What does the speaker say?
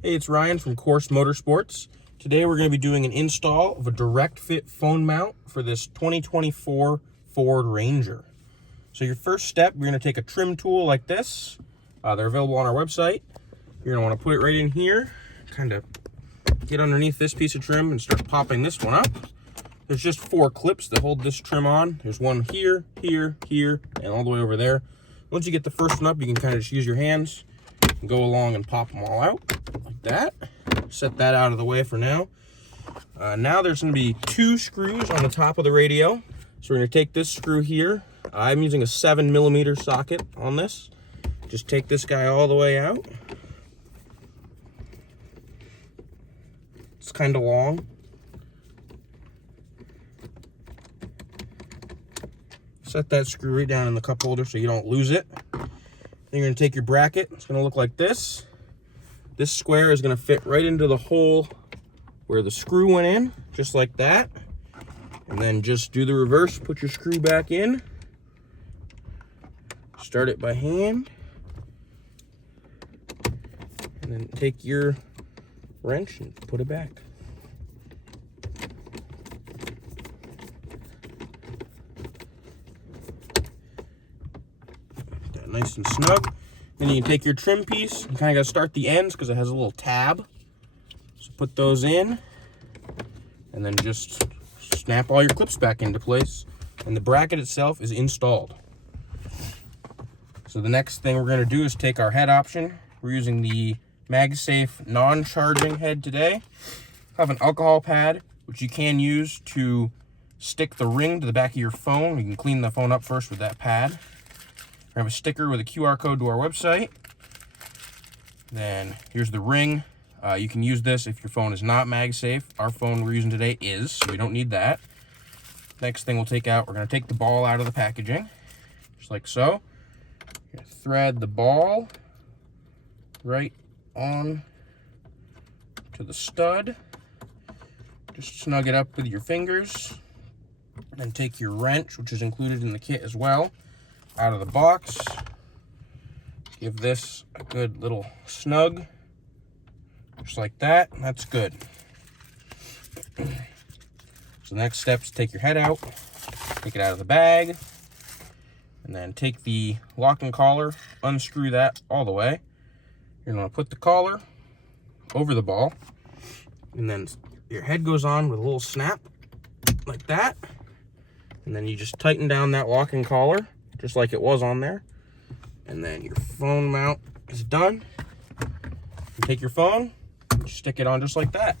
Hey, it's Ryan from Course Motorsports. Today we're going to be doing an install of a direct fit phone mount for this 2024 Ford Ranger. So your first step, you're going to take a trim tool like this. They're available on our website. You're going to want to put it right in here, kind of get underneath this piece of trim and start popping this one up. There's just 4 clips that hold this trim on. There's one here, here, here, and all the way over there. Once you get the first one up, you can kind of just use your hands and go along and pop them all out like that. Set that out of the way for now. Now there's going to be 2 screws on the top of the radio. So we're going to take this screw here. I'm using a 7mm socket on this. Just take this guy all the way out. It's kind of long. Set that screw right down in the cup holder so you don't lose it. Then you're going to take your bracket. It's going to look like this. This square is going to fit right into the hole where the screw went in, just like that. And then just do the reverse, put your screw back in. Start it by hand. And then take your wrench and put it back. Nice and snug. Then you can take your trim piece. You kind of got to start the ends because it has a little tab. So put those in, and then just snap all your clips back into place. And the bracket itself is installed. So the next thing we're going to do is take our head option. We're using the MagSafe non-charging head today. I have an alcohol pad, which you can use to stick the ring to the back of your phone. You can clean the phone up first with that pad. We have a sticker with a QR code to our website. Then here's the ring. You can use this if your phone is not MagSafe. Our phone we're using today is, so we don't need that. Next thing we'll take out, we're going to take the ball out of the packaging, just like so. You're going to thread the ball right on to the stud. Just snug it up with your fingers. Then take your wrench, which is included in the kit as well, out of the box. Give this a good little snug, just like that. That's good. So the next step is take your head out, take it out of the bag, and then take the locking collar, unscrew that all the way. You're going to put the collar over the ball, and then your head goes on with a little snap like that, and then you just tighten down that locking collar just like it was on there, and then your phone mount is done. You take your phone, stick it on just like that.